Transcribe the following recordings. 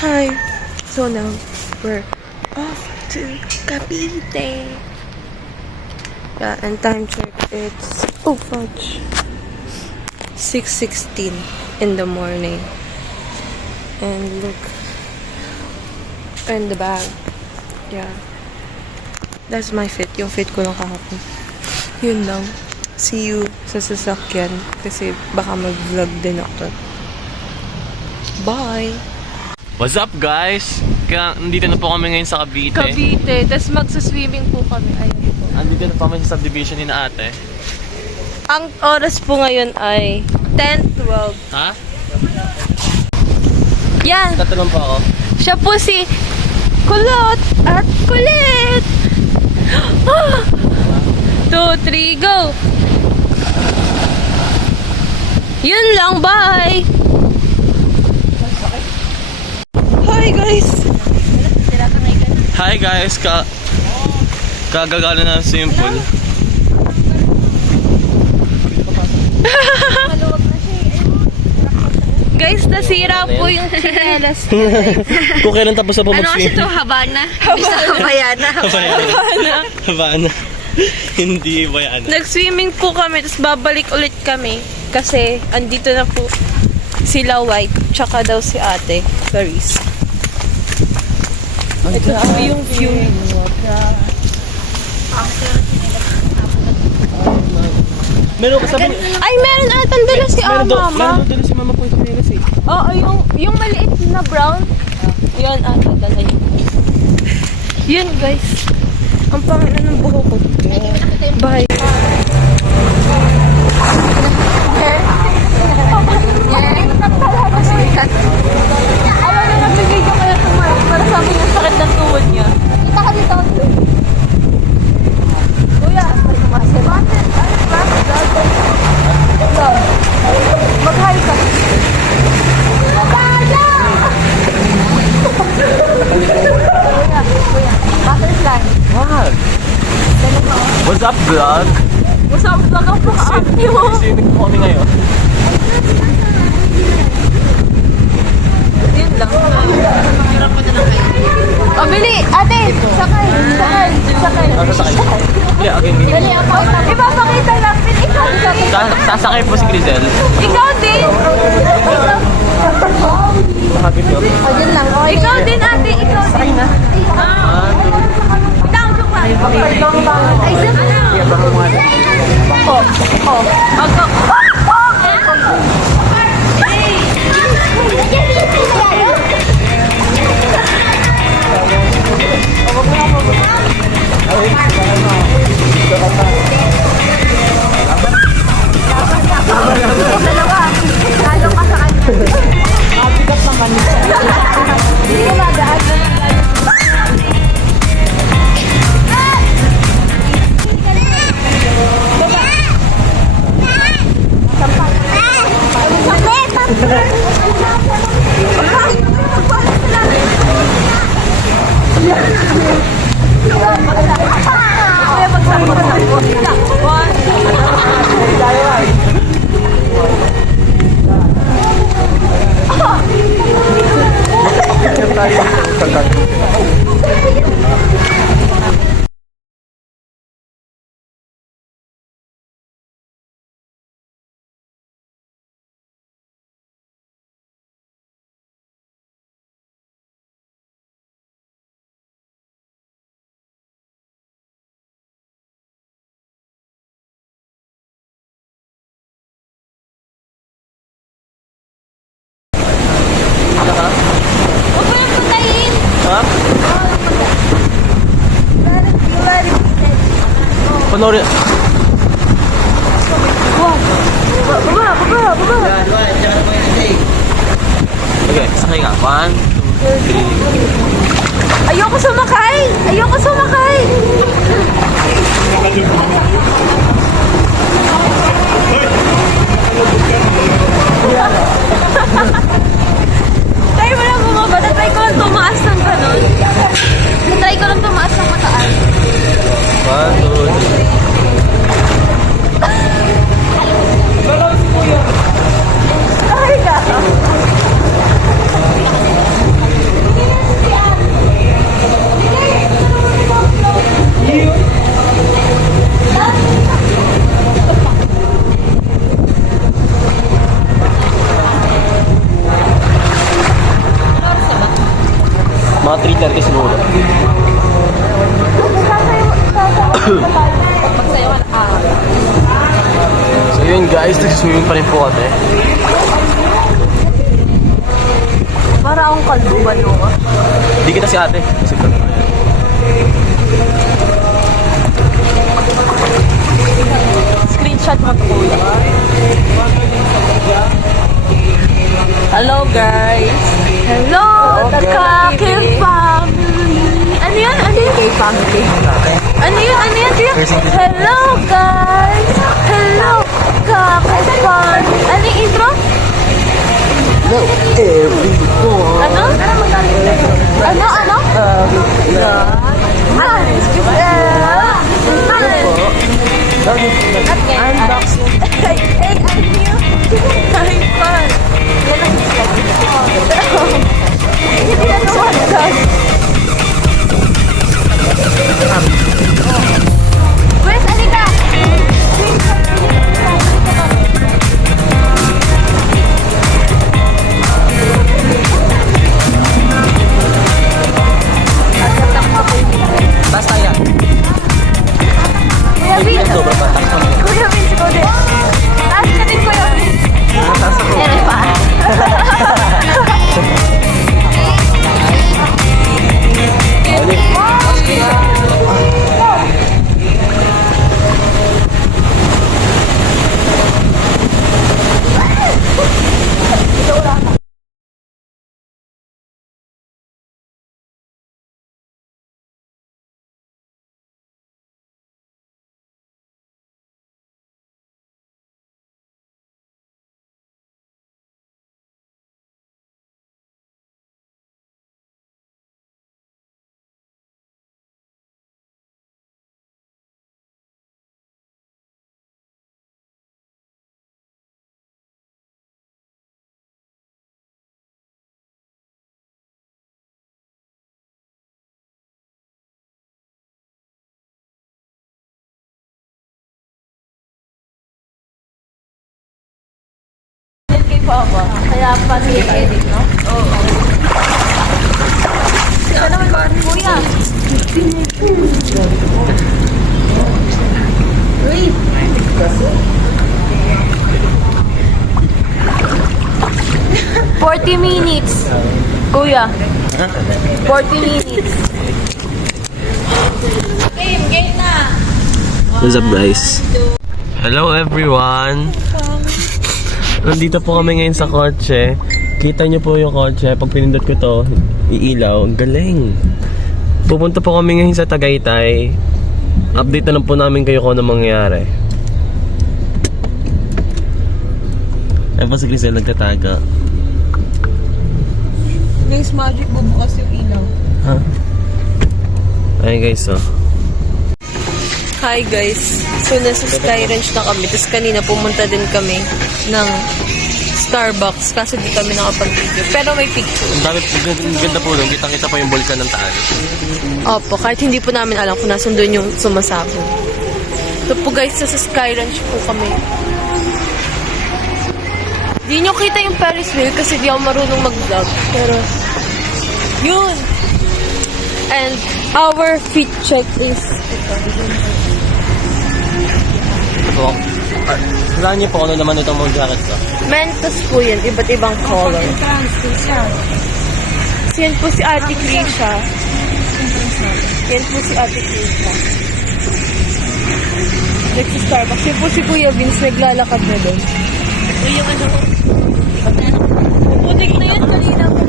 Hi. So now we're off to Cavite. Yeah, and time check, it's fudge, 6:16 in the morning. And look, in the bag. Yeah, that's my fit. Yung fit ko lang kahapon. Yun lang. See you sa sasakyan kasi baka mag-vlog din ako. Bye! What's up, guys? Kaya nandito na po kami ngayon sa Cavite. Cavite, tas magsa-swimming po kami. Ayun po. Nandito na po kami sa subdivision ni na ate. Ang oras po ngayon ay 10:12. Ha? Yan! Tatanong po ako. Siya po si Kulot at Kulit! 2, 3, go! Yun lang, bye! Hi guys! Hi guys, kagagana na swimming pool. Guys, nasira po yung chinelas. Kung kailan tapos na po Ano kasi mag-swim? ito? Habana? Bisa Habayana. Habana. Hindi bayana. Nag-swimming po kami, tapos babalik ulit kami. Kasi, andito na po sila White, tsaka daw si ate, Clarice. Ito po yung view. Meron ka sabi. Ay, meron atang dala si mama. Meron doon si mama po yung kanilas eh. Oo, yung maliit na brown. Yun, ate, dala niyo. Yun, guys. Ang pangit na ng buhok ko. Bye. Alam na, nagbibigyo ko yung tumal para sabi niya sakit ng tuhod niya. Kita ka dito. Kuya, mag-hi ka. Kuya, butterfly. What? What's up, vlog? Masama lang ang paka-active mo. Swimming po kami ngayon. Yun lang. O, bili! Ate! Sakay! Sakay! Sasakay. Yeah, again. Dali ako. Ipapakita natin. Ikaw din! Sasakay po si Grisel. Ikaw din! Nakagit yun. O, dyan lang. O, Ikaw din, ate! Ikaw din! Down to one! Ay, saan na? Ha? Panorin. Baba! Okay, sakay nga. 1, 2, 3. Ayoko sumakay! Tayo mo lang bumaba. Tatry ko lang tumaas ng ganun. Try ko lang tumaas ng mataas. 1, 2, 3. Ay, ka! Mga 3:30 siguro. Magsayawan. So yun guys, nag-swimming pa rin po kami. Para akong kalbo ba no? Hindi kita si ate. Kasi Screenshot mo to kuya. Hello guys! Hello! The Kake Family! Ano yun? Ano yun? Kake Family. Ano yun? Ano yun? Hello guys! Hello! Kake Family! Ano yung intro? Hello everyone! Ano? Ano? Ano? Nice! Unboxing. Hey, I'm here. Having fun. Yan ang hindi na naman guys. Wes, alika! basta yan. Kuya Vin! Kuya Vin, si Cody. Taas ka din, Kuya Vin. Yan pa. Kaya pa edit, no? Oo. Ikaw naman, kuya. Uy. 40 minutes. Kuya. 40 minutes. Game na. What's up guys? Hello everyone! Nandito po kami ngayon sa kotse. Kita nyo po yung kotse. Pag pinindot ko to, iilaw. Ang galing! Pupunta po kami ngayon sa Tagaytay. Update na lang po namin kayo kung ano mangyayari. Ayun po si Crisel nagtataga. Guys, magic bubukas yung ilaw. Ha? Ayun guys, oh. Hi guys. So nasa Sky Ranch na kami. Tapos kanina pumunta din kami ng Starbucks kasi di kami nakapag-video. Pero may picture. Ang dami, ang ganda po doon. Kitang-kita pa yung bulkan ng Taal. Opo, kahit hindi po namin alam kung nasan doon yung sumasabog. So po guys, nasa Sky Ranch po kami. Di nyo kita yung Ferris wheel kasi di ako marunong mag-vlog. Pero, yun! And our fit check is So, wala niyo po ano naman itong mga jacket ko. Mentos po yun, iba't ibang color. So, yan po si Ate Krisha. Yan po si Ate Krisha. Nagsi-Starbucks. Yan po si Kuya Vince, naglalakad na doon. Uy, yung ano ko. Putik na yan, kanina ko.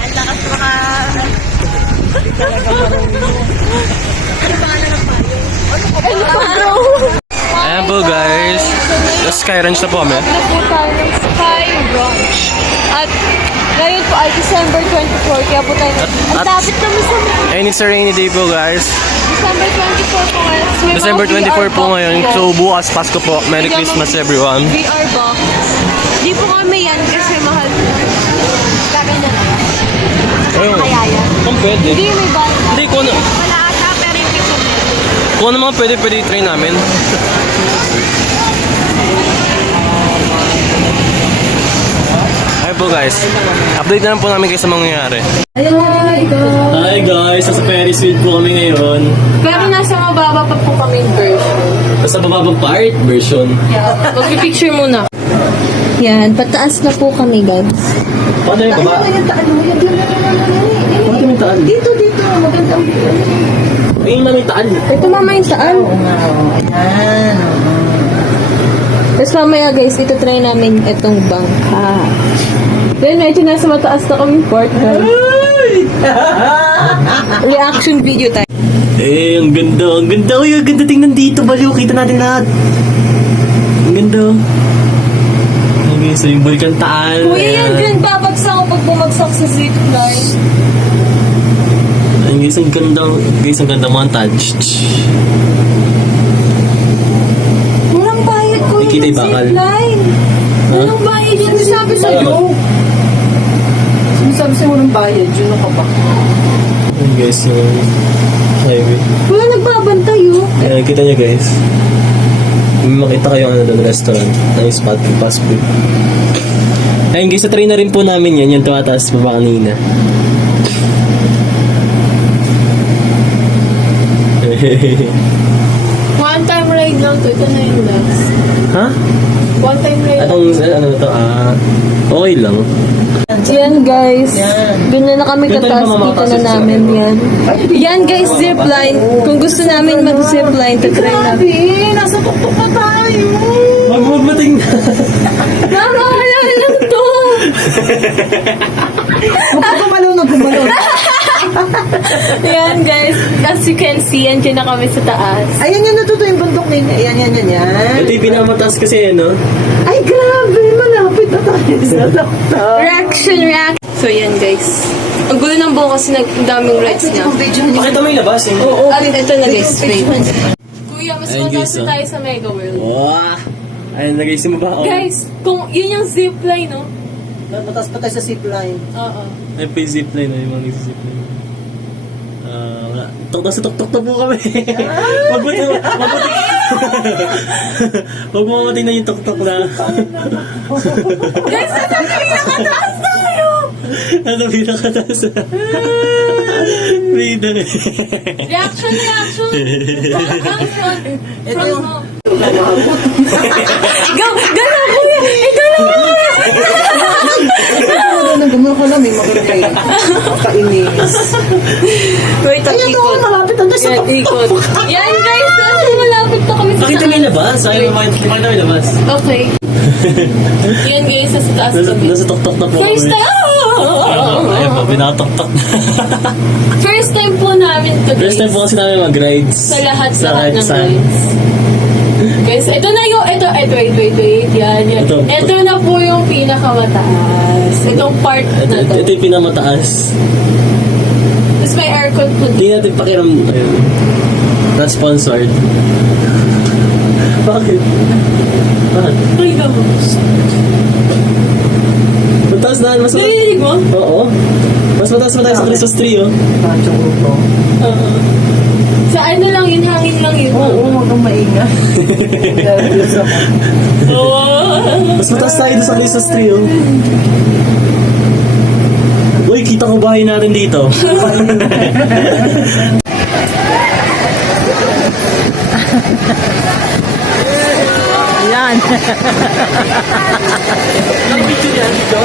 Ang lakas maka... Ayan po guys. Sa Sky Ranch na po kami. Na po tayo ng Sky Ranch. At ngayon po ay December 24. Kaya po tayo ang lapit naman sa And it's a rainy day po guys. December 24 po ngayon. So, may December mga 24 VR po box ngayon. yan. So bukas Pasko po. Merry Christmas everyone. VR box. Di po kami yan kasi mahal. Gagawin na lang. Ayun. Kaya yan. Kung pwede. Hindi, may bayad. Hindi, kung ano. Wala ata, pero yung picture na yun. Kung ano mga pwede i-try namin. guys. Update na lang po namin kayo sa mangyayari. Hi guys, nasa Ferris wheel po kami ngayon. Pero nasa mababa pa po kaming version. Nasa bababang part version. Mag-picture muna. Yan, pataas na po kami, guys. Paano yung baba? Paano yung taan? Dito, maganda. Ayun namin taan. Ito mama yung saan? Ayan. Tapos mamaya, guys, ito try namin itong bangka. Then, medyo nasa mataas na kami part, guys. Reaction video tayo. Eh, ang ganda. Ang ganda. Uy, ang ganda tingnan dito. Baliw, kita natin lahat. Ang ganda. Ay guys, yung Bulkan Taal. Kuya, yan din, babagsak ako pag bumagsak sa zipline. Ay guys, ang ganda. Guys, ang ganda montage. Walang bayad ko Nakikita yung bakal. zipline. Ha? Walang bayad yan. Sabi sa'yo. Sinasabi sa'yo walang bayad. Yun ang kabak. Ay guys, yung highway. Wala nagbabantay, oh. Ayan, kita nyo guys. May makita kayo ano doon, restaurant. Ang spot, fast food. Ayun guys, sa try na rin po namin yan. Yung tumataas pa ba kanina. One time ride lang to. Ito na yung last. Ha? One time ride. Anong, ano to? Okay lang. Yan, guys. Ganyan na kami Dito kataas. na Dito mamataas na yung namin yan. Yan, guys, zipline. Kung gusto namin mag-zipline, tatry namin. Nasa tuktok na tayo. Huwag mo tingnan. Nakakala lang to. Gumalaw na gumalaw. Yan, guys. As you can see, yan na kami sa taas. Ayan yan, natuto yung bundok na yun. Ayan. Ito yung pinamataas kasi, ano? Ay, grabe. Malapit na tayo sa doktor. Reaction. So yan guys. Ang gulo ng buo kasi ang daming rides niya. Pakita mo yung labas, eh. At ito na guys. Wait. Kuya, mas Ayun, guys, mataas oh. tayo sa Mega World. Wow! Ayun, nag-iisip mo ba ako? Guys, kung yun yung zipline, no? Mataas pa tayo sa zipline. Oo. Ay, pa yung zipline, yung mga nag-zipline. Wala. Tok na po kami. Huwag mo matingnan yung tok na. Guys, ito pinakataas tayo! Ano pinakataas? Frida. Reaction! Ito yung... Galaw kuya! Galaw Gumalaw ko na, may maganda yun. Kainis. Wait, ang Ayan, ikot. malapit na tayo sa Yan, ikot. Yan guys! Nasa malapit na kami sa Pakita mo yung labas. Pakita mo yung labas. Okay. Yan guys, nasa taas kami. Nasa tok na po First kami. time! Ayun po, binatok-tok na. First time po namin to guys. First time po kasi namin mag-rides. Sa lahat Sa ng San. rides. Guys, ito na yung, wait. Yan. Ito na po yung pinakamataas. Itong part na to. Ito yung pinamataas. Tapos may aircon po dito. Hindi natin pakiram. Ayun. Not sponsored. Bakit? Ay, gamo. Mataas na. Mas mataas. Narinig mo? Oo. Mas mataas pa tayo sa Christmas tree, oh. Pancho ko. Oo. Sa ano lang yun, hangin lang yun. Oo, huwag kang maingay. Nervous ako. Mas mataas tayo doon sa Christmas tree, oh. Uy, kita ko bahay natin dito. Yan. Ang picture yan dito.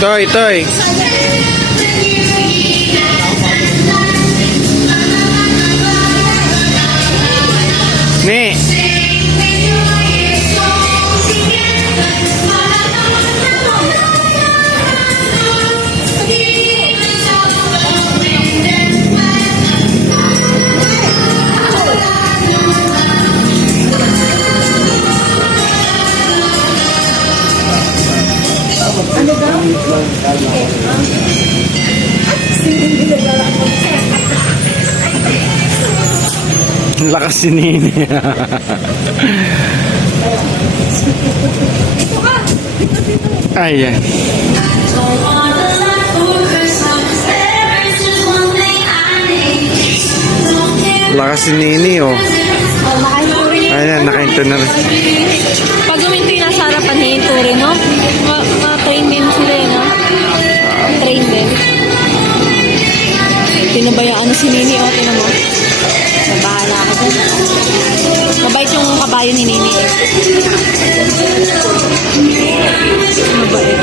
Toy, toy. Ni. Ang lakas si Nini. Ayan. Lakas si Nini, oh. Ayan, nakahinto na rin. Pag guminto yung nasa harapan, hihinto rin, no? Mga-train din sila, no? Train din. Pinabayaan na si Nini, oh. Tinan mo. Nabahala ka dun. Mabait yung kabayo ni Nini, eh. Mabait.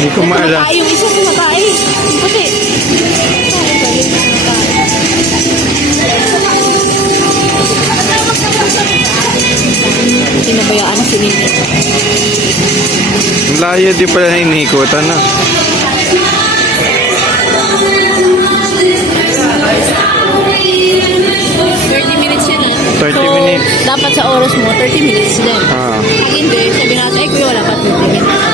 Hindi ko maala. Yung isa yung babae. Yung puti. Pinabayaan na si Nini. Layo di pala na inikutan, no? 30 minutes yun, ah. 30 minutes. dapat sa oras mo, 30 minutes din. Ah. Pag hindi, sabi natin, kuya, wala pa 30 minutes.